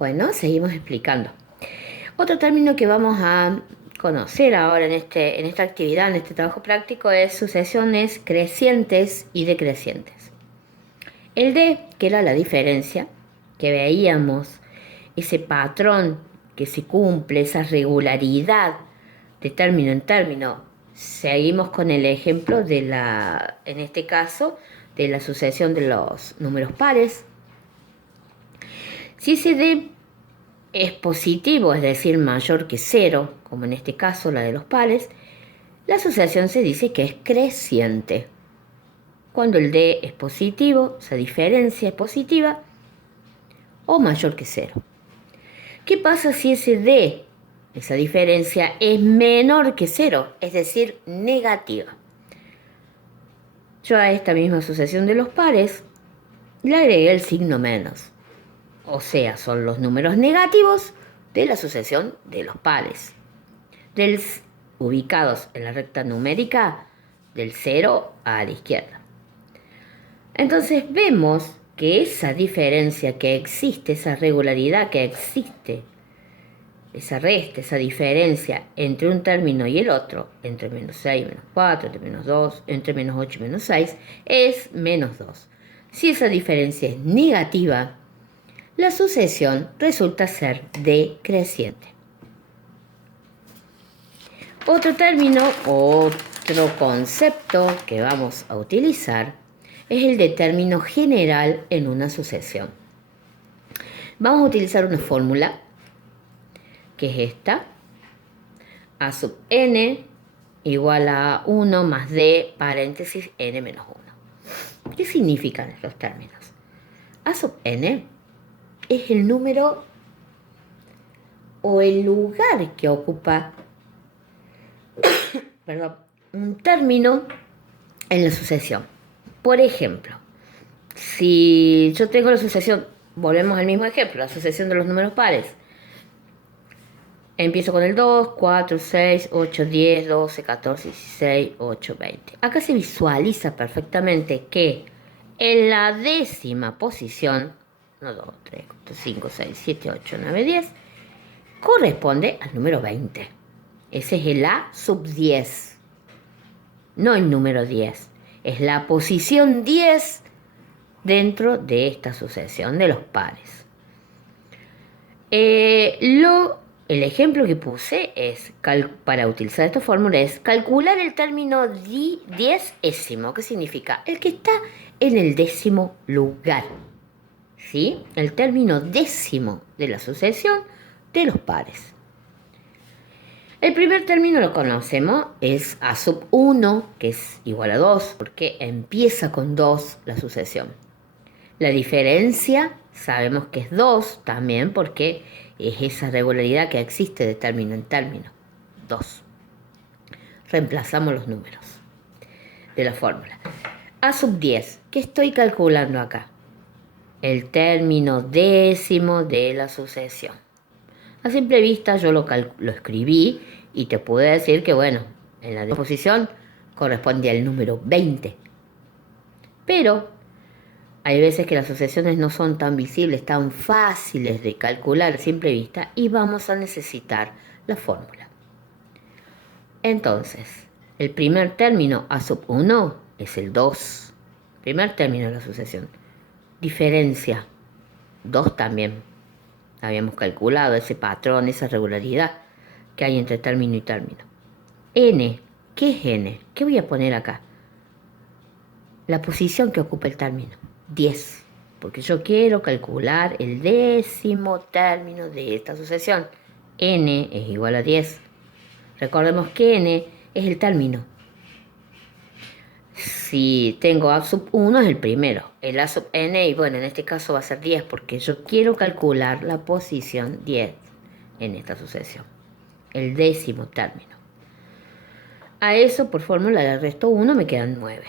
Bueno, seguimos explicando. Otro término que vamos a conocer ahora en esta actividad, en este trabajo práctico, es sucesiones crecientes y decrecientes. El de, que era la diferencia, que veíamos, ese patrón que se cumple, esa regularidad de término en término. Seguimos con el ejemplo en este caso, de la sucesión de los números pares. Si ese de es positivo, es decir, mayor que 0, como en este caso la de los pares, la sucesión se dice que es creciente. Cuando el d es positivo, esa diferencia es positiva o mayor que 0. ¿Qué pasa si ese d, esa diferencia, es menor que 0, es decir, negativa? Yo a esta misma sucesión de los pares le agregué el signo menos. O sea, son los números negativos de la sucesión de los pares, ubicados en la recta numérica del 0 a la izquierda. Entonces vemos que esa diferencia que existe, esa regularidad que existe, esa resta, esa diferencia entre un término y el otro, entre menos 6 y menos 4, entre menos 2, entre menos 8 y menos 6, es menos 2. Si esa diferencia es negativa, la sucesión resulta ser decreciente. Otro término, otro concepto que vamos a utilizar es el de término general en una sucesión. Vamos a utilizar una fórmula que es esta: a sub n igual a 1 más d paréntesis n menos 1. ¿Qué significan estos términos? A sub n es el número o el lugar que ocupa un término en la sucesión. Por ejemplo, si yo tengo la sucesión, volvemos al mismo ejemplo, la sucesión de los números pares. Empiezo con el 2, 4, 6, 8, 10, 12, 14, 16, 8, 20. Acá se visualiza perfectamente que en la décima posición, 1, 2, 3, 4, 5, 6, 7, 8, 9, 10, corresponde al número 20. Ese es el A sub 10, no el número 10. Es la posición 10 dentro de esta sucesión de los pares. El ejemplo que puse es, para utilizar esta fórmula, es calcular el término diezésimo, que significa el que está en el décimo lugar. ¿Sí? El término décimo de la sucesión de los pares. El primer término lo conocemos, es a sub 1, que es igual a 2, porque empieza con 2 la sucesión. La diferencia sabemos que es 2 también, porque es esa regularidad que existe de término en término. 2. Reemplazamos los números de la fórmula. A sub 10, ¿qué estoy calculando acá? El término décimo de la sucesión. A simple vista yo lo escribí y te pude decir que, bueno, en la posición corresponde al número 20. Pero hay veces que las sucesiones no son tan visibles, tan fáciles de calcular a simple vista, y vamos a necesitar la fórmula. Entonces, el primer término a sub 1 es el 2. Primer término de la sucesión. Diferencia, 2 también. Habíamos calculado ese patrón, esa regularidad que hay entre término y término. N, ¿qué es n? ¿Qué voy a poner acá? La posición que ocupa el término, 10, porque yo quiero calcular el décimo término de esta sucesión. N es igual a 10. Recordemos que n es el término. Si tengo A sub 1 es el primero, el A sub n, y bueno, en este caso va a ser 10 porque yo quiero calcular la posición 10 en esta sucesión, el décimo término. A eso por fórmula le resto 1, me quedan 9.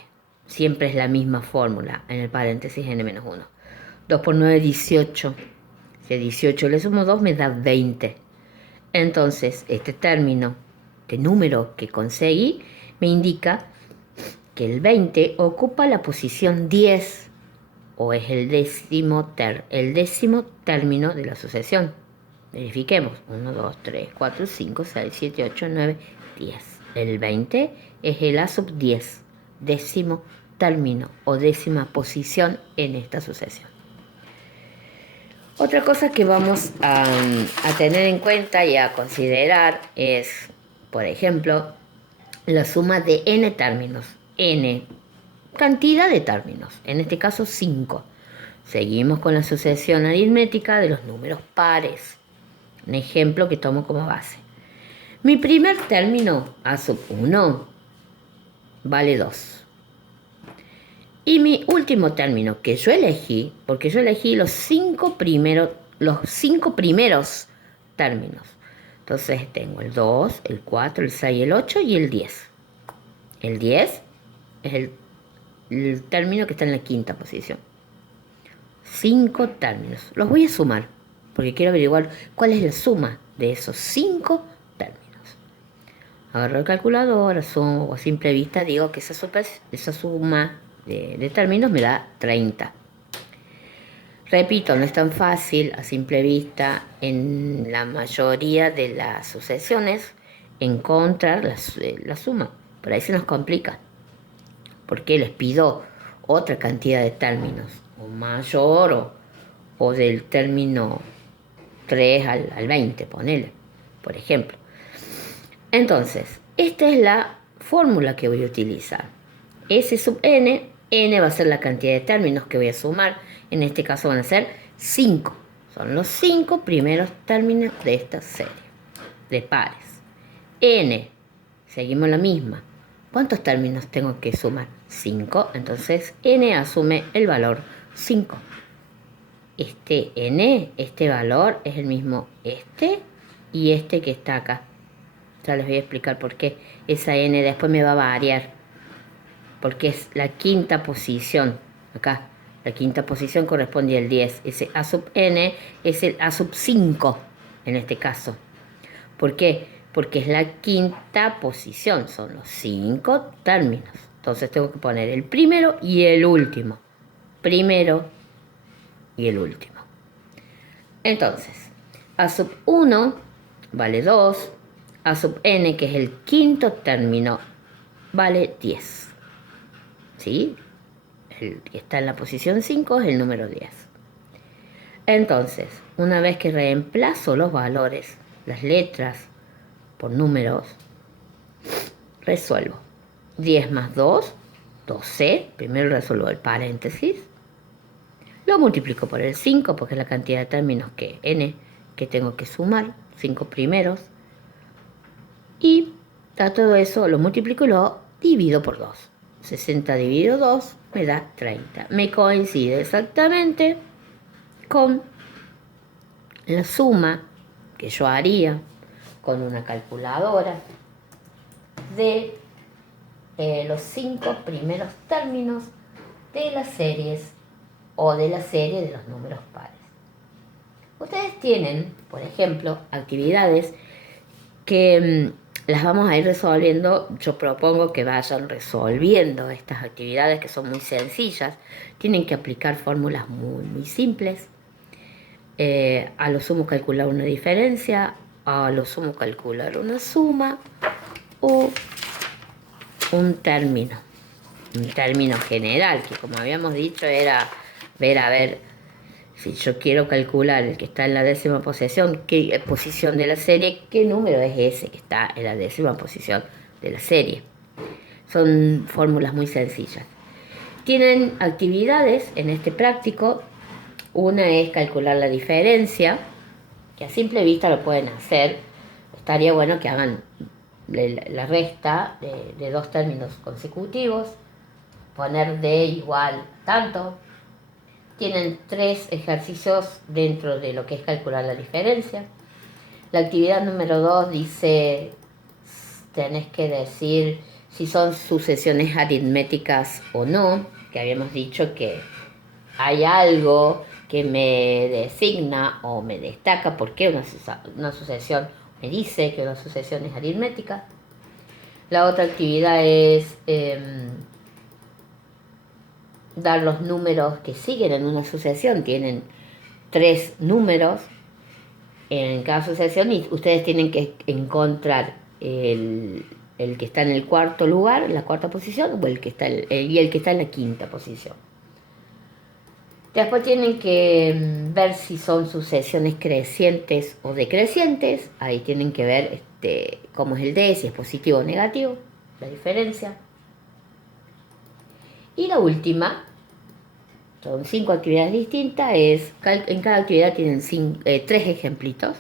Siempre es la misma fórmula en el paréntesis n-1. 2 por 9, 18. Si a 18 le sumo 2 me da 20. Entonces este término, este número que conseguí, me indica que el 20 ocupa la posición 10 o es el décimo término de la sucesión. Verifiquemos. 1, 2, 3, 4, 5, 6, 7, 8, 9, 10. El 20 es el A sub 10, décimo término o décima posición en esta sucesión. Otra cosa que vamos a tener en cuenta y a considerar es, por ejemplo, la suma de n términos. N, cantidad de términos, en este caso 5. Seguimos con la sucesión aritmética de los números pares. Un ejemplo que tomo como base. Mi primer término, A sub 1, vale 2. Y mi último término que yo elegí, porque yo elegí los cinco primeros términos. Entonces tengo el 2, el 4, el 6, el 8 y el 10. El 10 es el término que está en la quinta posición. 5 términos. Los voy a sumar, porque quiero averiguar cuál es la suma de esos 5 términos. Agarro el calculador, asumo, o a simple vista digo que esa suma de términos me da 30. Repito, no es tan fácil a simple vista en la mayoría de las sucesiones encontrar la suma. Por ahí se nos complica, porque les pido otra cantidad de términos, o mayor o del término 3 al 20, ponele, por ejemplo. Entonces, esta es la fórmula que voy a utilizar. S sub n, n va a ser la cantidad de términos que voy a sumar. En este caso van a ser 5. Son los 5 primeros términos de esta serie de pares. N, seguimos la misma. ¿Cuántos términos tengo que sumar? 5. Entonces n asume el valor 5. Este n, este valor es el mismo y este que está acá. Ya les voy a explicar por qué esa n después me va a variar, porque es la quinta posición. Acá, la quinta posición corresponde al 10. Ese A sub n es el A sub 5 en este caso. ¿Por qué? Porque es la quinta posición, son los 5 términos. Entonces tengo que poner el primero y el último. Primero y el último. Entonces, A sub 1 vale 2. A sub n, que es el quinto término, vale 10. ¿Sí? El que está en la posición 5 es el número 10. Entonces, una vez que reemplazo los valores, las letras, por números, resuelvo. 10 más 2, 12. Primero resuelvo el paréntesis. Lo multiplico por el 5, porque es la cantidad de términos que n que tengo que sumar, 5 primeros. Y a todo eso lo multiplico y lo divido por 2. 60 dividido 2 me da 30. Me coincide exactamente con la suma que yo haría con una calculadora de los 5 primeros términos de las series o de la serie de los números pares. Ustedes tienen, por ejemplo, actividades que las vamos a ir resolviendo. Yo propongo que vayan resolviendo estas actividades que son muy sencillas. Tienen que aplicar fórmulas muy simples. A lo sumo calcular una diferencia, a lo sumo calcular una suma o un término general, que como habíamos dicho era ver a ver si yo quiero calcular el que está en la décima posición, qué posición de la serie, qué número es ese que está en la décima posición de la serie. Son fórmulas muy sencillas. Tienen actividades en este práctico. Una es calcular la diferencia, que a simple vista lo pueden hacer. Estaría bueno que hagan la resta de dos términos consecutivos, poner d igual tanto. Tienen 3 ejercicios dentro de lo que es calcular la diferencia. La actividad número 2 dice, tenés que decir si son sucesiones aritméticas o no, que habíamos dicho que hay algo que me designa o me destaca porque una sucesión me dice que una sucesión es aritmética. La otra actividad es dar los números que siguen en una sucesión. Tienen 3 números en cada asociación y ustedes tienen que encontrar el que está en el cuarto lugar, en la cuarta posición, o y el que está en la quinta posición. Después tienen que ver si son sucesiones crecientes o decrecientes. Ahí tienen que ver cómo es el D, si es positivo o negativo, la diferencia. Y la última, son 5 actividades distintas, en cada actividad tienen 3 ejemplitos.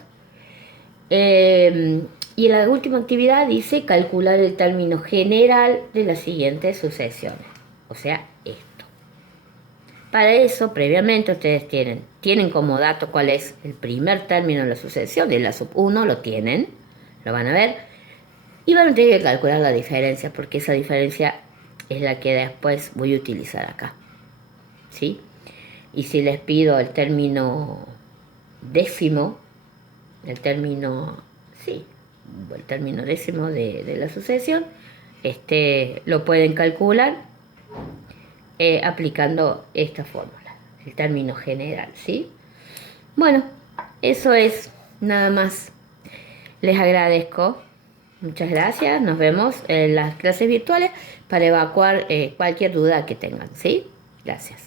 Y la última actividad dice calcular el término general de las siguientes sucesiones, o sea, esto. Para eso, previamente, ustedes tienen como dato cuál es el primer término de la sucesión, de la sub 1 lo tienen, lo van a ver, y van a tener que calcular la diferencia, porque esa diferencia es la que después voy a utilizar acá, ¿sí? Y si les pido el término décimo, sí, el término décimo de la sucesión, lo pueden calcular aplicando esta fórmula, el término general, ¿sí? Bueno, eso es nada más. Les agradezco. Muchas gracias. Nos vemos en las clases virtuales para evacuar cualquier duda que tengan, ¿sí? Gracias.